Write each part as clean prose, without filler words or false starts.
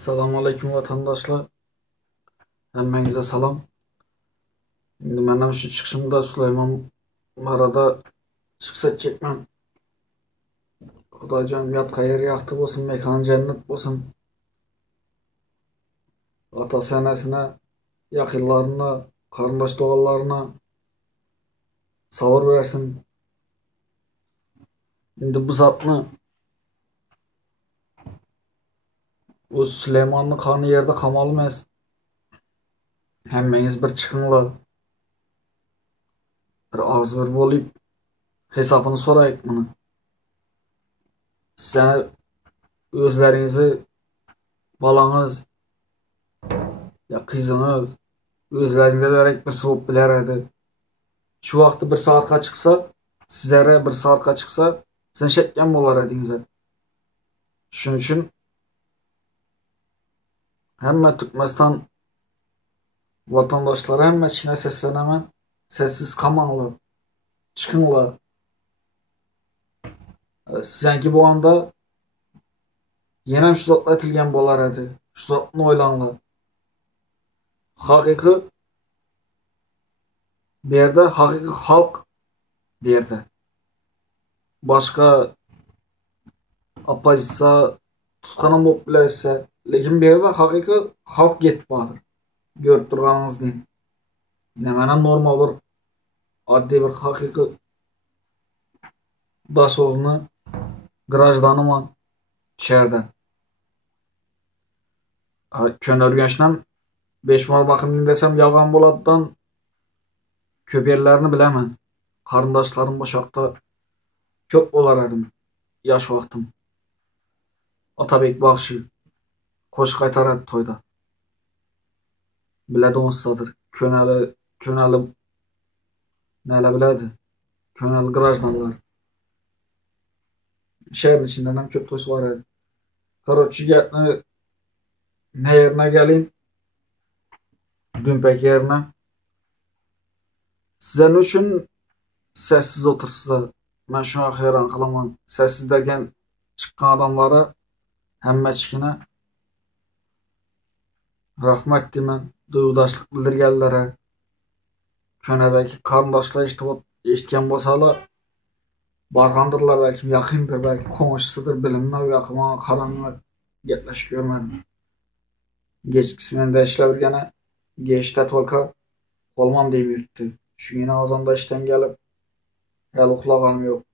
Selamünaleyküm vatandaşlar. Hemmenize salam. Şimdi benim şu çıkışımda Süleyman Marada çıksa çekmem. Xudaycan yat kayır yaktı olsun, mekan cennet olsun. Ata senesine, yakınlarına, kardeş doğallarına sabır versin. Şimdi bu zatını o Süleyman'ın kanı yerde kamalmaz. Hemmeniz bir çıkınla bir ağız bir bolayıp hesabını sorayık bunu. Size özlerinizi balanız ya kızınız özlerinize vererek bir soğuk bilerdi. Şu vakti bir saatga çıksa, sizlere bir saatga çıksa, sen şekken bolar edinize. Şunun için hemme Türkmenistan vatandaşları hemme içine seslenemen, sessiz kamanlar, çıkınlar. Sizenki bu anda yenem şu zatla etilgen bolar edi. Şu zatını oylanlar. Hakiki bir yerde, hakiki halk bir yerde. Başka apaysa, tutkanan bok bilese, lekin bir yerde hakiki halk yetip badır. Görüp durganınız deyin. Yine menen normal bir, addi bir hakiki daşoğuzunu grajdanıman şehirden. Könörgençten 5 mal bakımını desem yalgan boladdan köp yerlerini bilemem. Karındaşlarım başakta köp bolar edim. Yaş vaktim. Atabek bakşı. Koş kaytar et toyda. Biledi onsadır. Köneli neyle biledi. Köneli grajdanlar. Şehrin içinden hem köp toysu var edi. Karotçu getni ne yerine geleyim? Dümpek yerine. Sizin üçün sessiz otursa, ben şuna hayran kalaman. Sessiz derken çıkan adamlara hemmeçkine rahmet demen, duygudaşlık bildirgenlere, könedeki karındaşlar eşitken bolsalar, bargandırlar belki, yakındır belki, komşusudur, bilinmez, yakıma karanlık getleş görmedim. Geçkisinden de işlebilgene, geçte tolka olmam deyip yürüttü. Şu yine azanda işten gelip, gel ukulağım yok.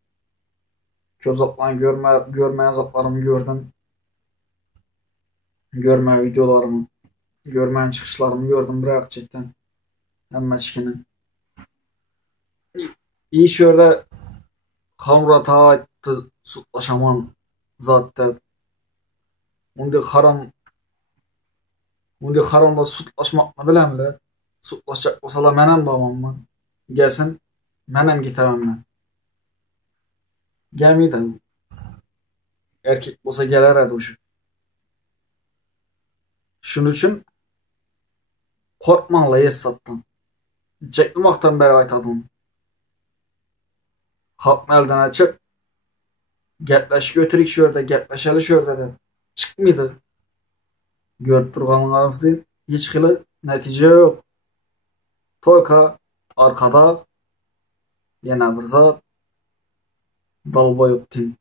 Köp zatlarını görmeyen zatlarımı gördüm. Görmeyen videolarımı, görmeyen çıkışlarımı gördüm bırak cidden. Hemmeçkini. İyi şöyle Hamurata aitti sutlaşaman zatta. Undi haramda sutlaşmakma bilemler. Sutlaşacak olsalar menem babamman. Gelsin menem gitemem ben. Gelmeydi. Erkek olsa geler edi uşu. Şunun için korkmanla es sattan. Çekli vaktan beri aytadım. Halk elden açıp getleş götürük şöyle getleşeli şöyle de. Çıkmıydı. Görüp durganlarınız değil. Hiç hili netice yok. Toyka arkada yine bir zat dal boyup tin.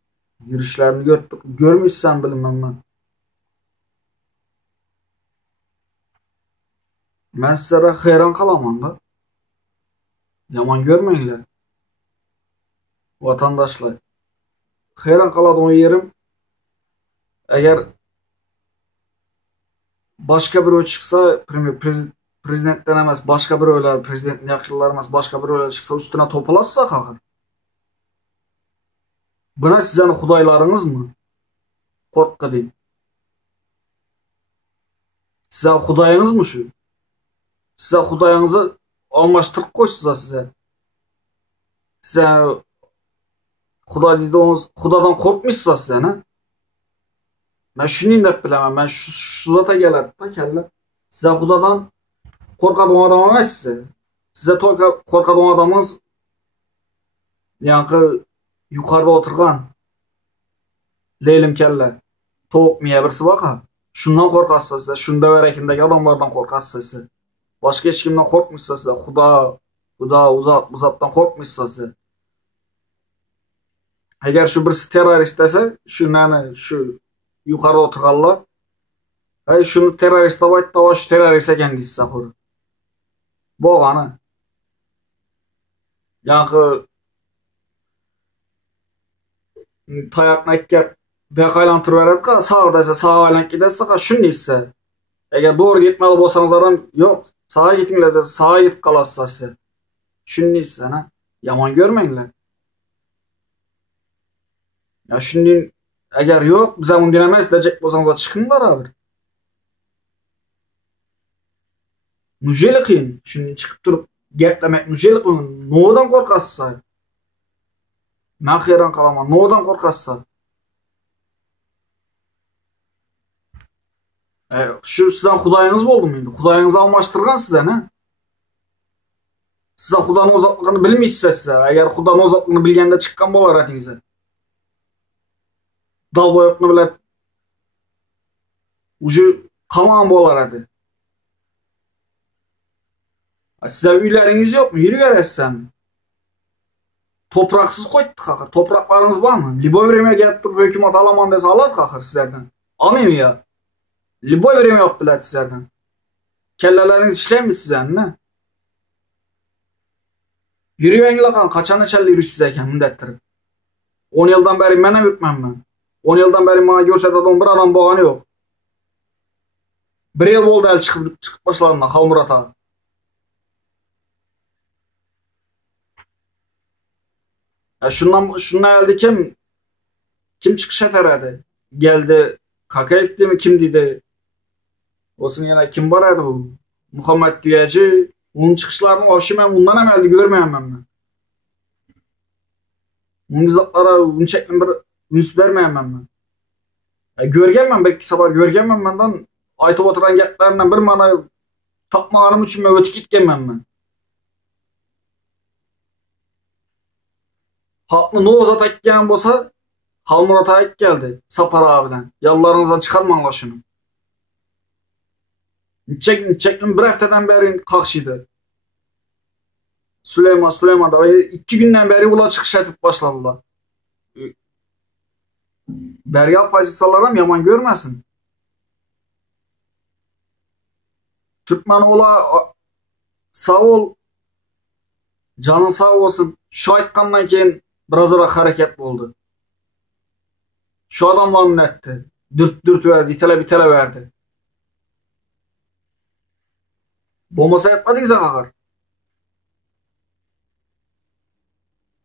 Yürüyüşlerini görmüşsen bilmem ben. Ben sizlere hayran kalamam da. Yaman görmeyinler. Vatandaşlar. Hayran kaladığım yerim eğer başka biri çıksa prezident denemez, başka biri öyle prezident yakırlarmaz, başka biri öyle çıksa üstüne topulaşsa kalkır. Buna sizin hudaylarınız mı? Korku değil. Size hudayınız mı şu? Size hudayınızı almıştırıp koşsa size. Size Huda dediğiniz Huda'dan korkmuşsa size ne? Ben şunu da bilemem. Ben şu zata gelir da kelle. Size Huda'dan korkadığın adam emez size. Size korkadığın adamınız yankı yukarıda oturgan Leylim kelle. Tovuk miye birisi baka. Şundan korkarsınız size. Şunda ve erekindeki adamlardan korkarsınız size. Başka hiç kimden korkmuşsa size. Huda uzattan korkmuşsa size. Eğer şu birisi terörist dese, şu yukarı oturganlar, şunu terörist deyip da şu terörist eken deyse huru. Boğanı. Yani tayakna ikkep bekaylantyryp beredika, sağa dese sağa aylanıp gidetse, şunu deyse. Eğer doğru gitmeli bolsanız adam, yok, sağa gitingler dese, sağa gitip kalasınız size. Şunu deyse, yaman görmeýinler. Ya şimdi eğer yok, bize bunu dinemez diyecek bolsanız da çıkınlar abi. Nujeli kıyın. Şimdi çıkıp durup geplemek nujeli kıyın. Noğdan korkarsın? Ben hayran kalamam. Noğdan korkarsın? Şu sizden Hudayınız boldu muydu? Hudayınızı almaştırgan size ne? Size Hudanın uzaklığını bilmişsiniz size. Eğer Hudanın uzaklığını bilgende çıkkan bolar etinize. Dal boyakını bile ucu tamam bolar eti. Size üyleriniz yok mu? Yürü göresen. Topraksız koyduk kakır. Topraklarınız var mı? Liboy veremeye gelip durup hükümet alaman dese alat kakır sizlerden. Almayayım ya. Liboy veremeye yok bile sizlerden. Kelleleriniz işlemi sizden ne? Yürüyen yılakan kaçanı çelli yürü sizeyken mündettirip. 10 yıldan beri mene bükmem ben. 10 yıldan beri bana görset adam bir adam boğanı yok. Bir yıl oldu el çıkıp başlarında Halmurat ağa. Şundan geldi kim çıkış eteredi? Geldi Kakayef mi kim dedi? Olsun yana kim var edi bu? Muhammed Güyeci. Onun çıkışlarını vahşi ben bundan emeldi görmeyen ben. Onun zatlara bunu çektim bir üns vermeyen ben. Görgen ben belki sabah görgen ben benden aytıp oturan geplerinden bir mana tapmağanım için ben ötük gitken ben. Haklı Noğuz'a takken bolsa Halmurat'a ek geldi. Sapar abilen. Yallarınızdan çıkarmanlar şunu. Çekin bir haftadan beri kalkışıydı. Süleyman da 2 günden beri bula çıkış etip başladılar. Berya pozisyonlarım yaman görmesin. Türkmen ola sağ ol. Canın sağ olsun. Şu aytkandan keyin birazara hareket oldu. Şu adamların etti. Dürt verdi, itele verdi. Bomasa etmediyse kakar.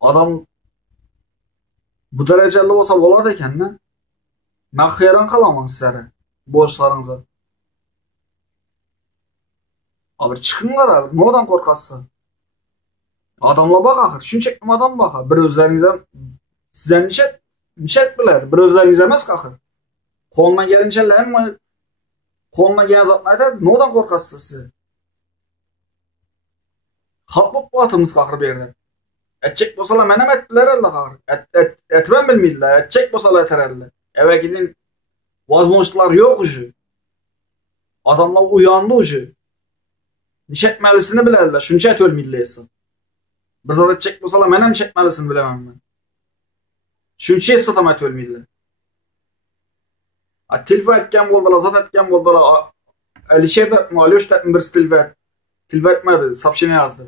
Adam bu dereceli olsa oladı eken ne? Ben hayran kalamam sizlere. Boşlarınıza. Abi çıkınlar abi. No'dan korkarsın? Adamla bak akır. Şunu çektim adam bakar. Bir özlerinize size nişet biler. Bir özlerinize emez kakır. Koluna gelince mi? Koluna gelen zatına eder. No'dan korkarsın size? Halk bu atımız kakır bir yerde. Etçek bolsalar menem ettiler elle kakır. Etmen bilmeydiler. Etçek bolsalar eter elle. Eve gidin vazmoştular yok ucu. Adamlar uyandı ucu. Nişetmelisini bilerler. Şunu çet ölmeydilerse. Bir zat etçek bolsalar menem nişetmelisini bilemem ben. Şunu çet satam et ölmeydiler. Tilfa etken boldular, zat etken boldular. Alişer de Alioş da bir tilfa etmedi. Sapşine yazdı.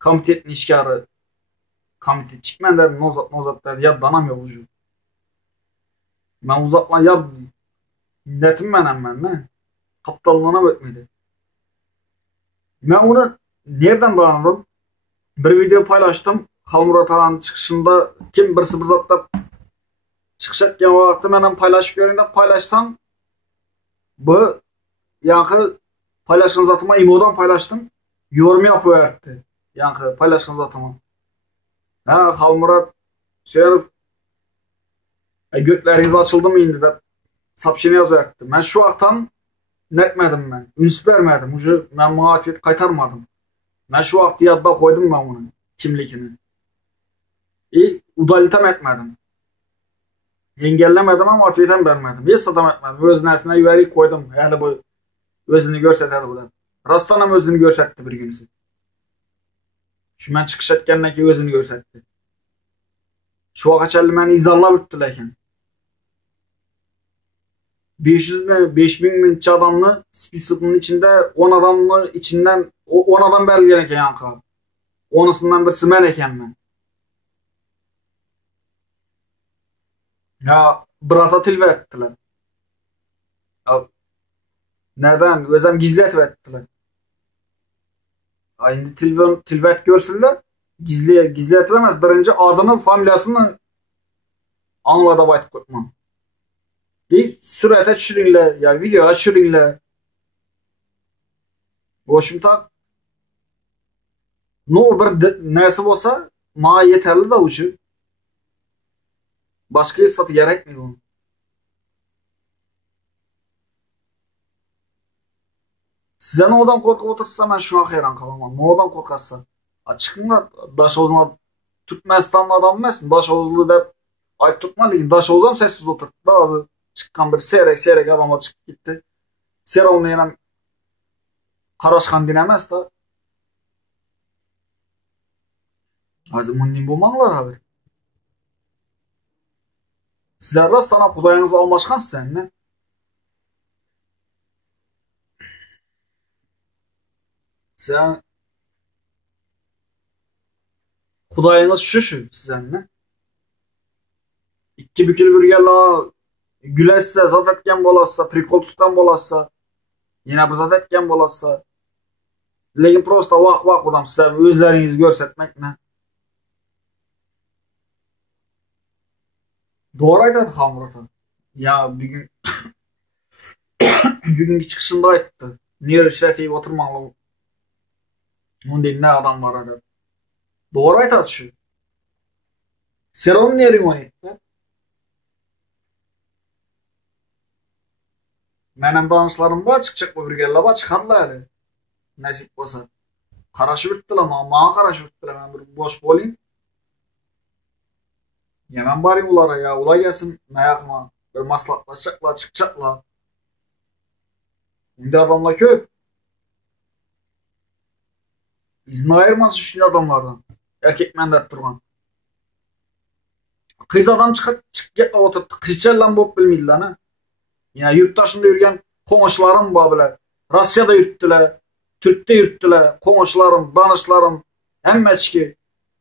Komitetin işgarı. Komite çıkmen der, nozat der. Ya danam yok ucu. Ben uzatma ya netim ben ne? Kaptalığına ötmedi. Ben onu nereden bağladım? Bir video paylaştım. Halmurat Ağa'nın çıkışında kim birisi bir zatta çıkış etken vakti benden paylaşıp göründe paylaşsam bu yankı paylaşkan zatıma imodan paylaştım. Yorum yapıverdi. Yankı paylaşkan zatıma. Halmurat Şerif gökleriniz açıldı mı indi de sapşini yazıverdi. Ben şu vaktan netmedim ben. Üns vermedim. Ucu ben muafiyet kaytarmadım. Ben şu vakti yadda koydum ben onun kimlikini. Udalitem etmedim. Engellemedim ama afiyeten vermedim. Hiç adam etmedim. Öz nesine yüverik koydum. Yani bu özünü görsetedi bu da. Rastanam özünü görsetti bir günüsü. Şu ben çıkış etkenle ki özünü görsetti. Şu vakaçelli beni izarlap üttiler eken. 500 mi 5000 minçe adamlı spisinin içinde 10 adamlı içinden 10 adam belgelen eken yankı. Onusından birisi men eken ben. Ya brata tilve ettiler. Ya, neden? Özem gizli ettiler. Ya indi tilve et görsünler. Gizli etmemez. Birinci adını, familyasını anlada baytıp koyman. Sürete çürüyle, ya videoya çürüyle. Boşumta no bir nersi olsa ma yeterli da uçu. Başka hissatı gerekmiyor onun. Size ne odan korkup otursa ben şuna hayran kalamam. Ne odan korkasa. Açıkın da daş ozuna tutmazdan adam emasın. Daş ozlu dep ayıp tutma lekin daş ozam sessiz oturdu. Bazı çıkan bir seyrek adamlar çıkıp gitti. Serovni yana qarashgan dinamaz da. Hozir bundan bo'lmanglar abi. Sizlar rostdan Xudoyingiz almashgansiz-ne? Sen Xudoyingiz shu sizlarni. İkki bükülü bir gel güleşse, zat etken bo'lasa, prikol tutgan bo'lasa, yana bir zat etken bo'lasa, lekin prosta vaq odam sizlar o'zlaringizni ko'rsatmakmi? Doğru aytadi Hamurata. Ya bugungi chiqishida aytdi. Neri ishlatib o'tirmanglar. Bunday ne adamlar deb. Doğru aytadi shu. Serum neri o'ynaydi? Menem danışlarım var çıkacak bu bir gelle var çıkardılar hali. Nasip olsa. Qarashib o'tdilar ama bana qarashib o'tdilar. Ben bir boş bo'layım. Yemen barayım ulara ya. Ular gelsin ayakıma. Bir maslahatlaşacaklar, çıkacaklar. Bunday adamlar köp. İzni ayırmasın şunday adamlardan. Erkek mendet durgan. Kız adam çıkıp getip oturdu. Kızçalan bolup bilmeydiler ha. Ya yurttaşında yürüyen koğuşlarım var bile. Rusya'da yürüttüler. Türk'te yürüttüler. Koğuşlarım, danışlarım. Hemmeçki.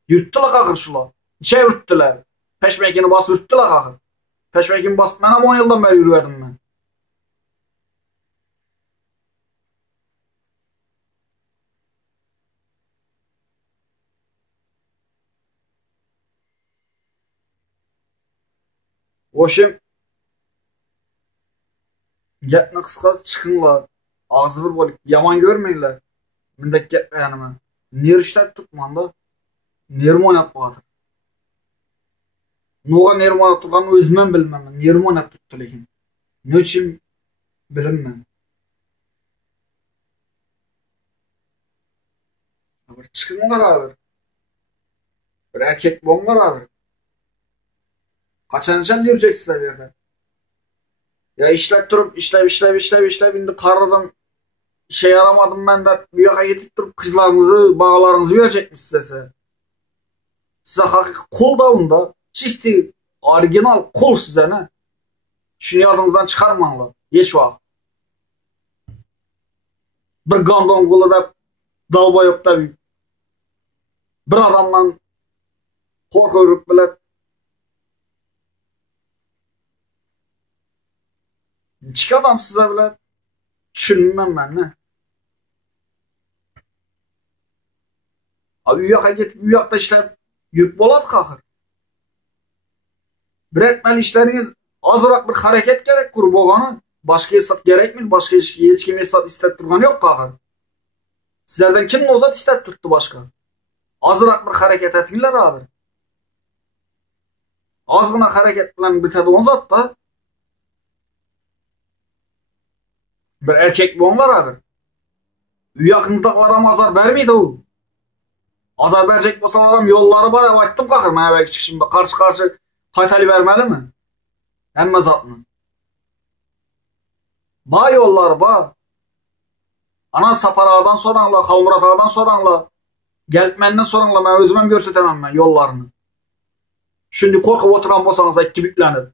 Yürüttüler kakır şular. İçe yürüttüler. Peşmekini basıp yürüttüler kakır. Peşmekini basıp ben ama 10 yıldan beri yürüyordum ben. Oşum gapni qisqasi chiqinglar. Ağzı bir bo'lib yomon ko'rmanglar. Bunday gaplar yanima. Ner ishlatib turibman-da. Nerim o'ynab qo'yadi. No'g'a nerim o'ynab turganini o'zim ham bilmayman. Nerim o'ynab turibdi lekin. Ne uchun bilmayman. Bir chiqinglar hozir. Bir erkek bo'linglar hozir. Qachoncha yuracaksizlar bu yerda? Ya ishlab turib, ishlab endi qaradim. İşe yaramadım ben de bu yoqa yetib turib qizlaringizni, bog'laringizni verecekmisiniz size. Size haqiqiy qo'l da unda. Çisti orijinal qo'l size ne? Şunu yadınızdan çıkarmanglar. Hech vaqt. Bir gondon qo'li deb dalba yo'q deb bir adamdan qo'rqib biladi. Nechta odam size biladi? Tushunmayman ben ne? Abi u yoqqa ketib, u yoqda ishlab yurib bo'ladi axir. Bir etmeli ishlaringiz ozroq bir harakat kerak qurib bo'lgani, boshqa istat kerakmi? Boshqa hech kim istat istab turgani yo'q axir. Sizlardan kim nozat istab turibdi boshqa? Ozroq bir harakat etinglar hozir. Ozgina harakat bilan bitadigan zotda. Bir erkek bo'linglar hozir. U yoqingizdagilar ham azor bermaydi u. Azar verecek olsalar adam yolları var. Aytdım kakır. Mən əvvəlki çıxışımda qarşı qaytalı verməli mi? Hemme zatının. Ba yollar ba. Ana Sapar ağadan soranla, Halmurat ağadan soranla, Geltmenden soranla, ben özümem görsetemem ben yollarını. Şimdi korkup oturan bolsanız iki büklenir.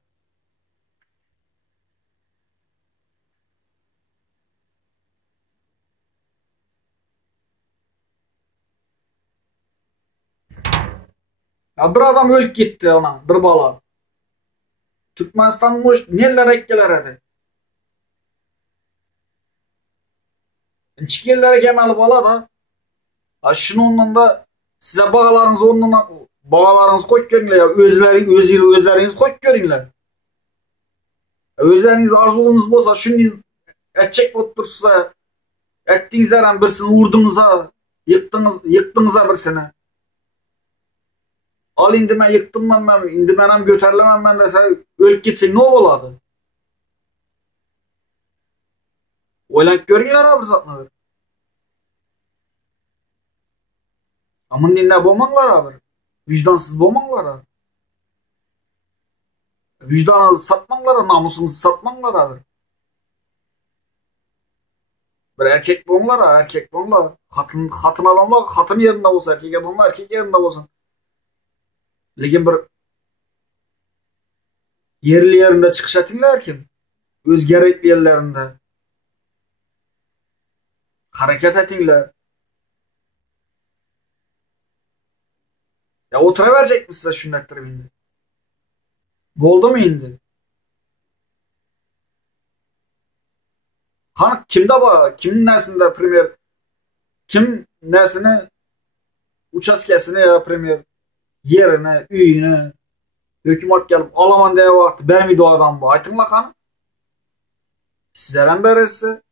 Ya bir adam ölüp gitti ana, bir bala. Türkmenistan'ın hoş neler ekkeler edi. Çikelere kemeli bala da, ha şunu ondan da size bağlarınızı ondan bağlarınızı koyup görünler ya, özleriniz koyup görünler. Özleriniz arzulunuz bolsa şunu etçek otursa, ettiğiniz her birisini vurdunuza, yıktınıza birisini. Al indi ben yıktım ben, indi ben hem götürlemem ben dese ölüp gitsin ne oladı? Oylanıp görünler abi zatnadır. Amın dinle bolmanglar abi. Vicdansız bolmanglar abi. Vicdanınızı satmanglar, namusunuzu satmanglar abi. Bir erkek bolmanglar abi, erkek bolmanglar. Hatın adamlar, hatın yerinde olsa, erkek adamlar, erkek yerinde olsun. Lekin bir yerli yerinde çıkış etinler kim? Öz gerekli yerlerinde. Hareket etinler. Ya oturaverecek mi size sünnettir indi? Boldu mu indi? Kanık kimde var? Kimin nersinde premier? Kim nersine uçaskesine ya premier yerine, üyüne hükümet gelip alaman diye vakti vermiydi o adam bu. Aytınla kanık. Sizlerden beresi.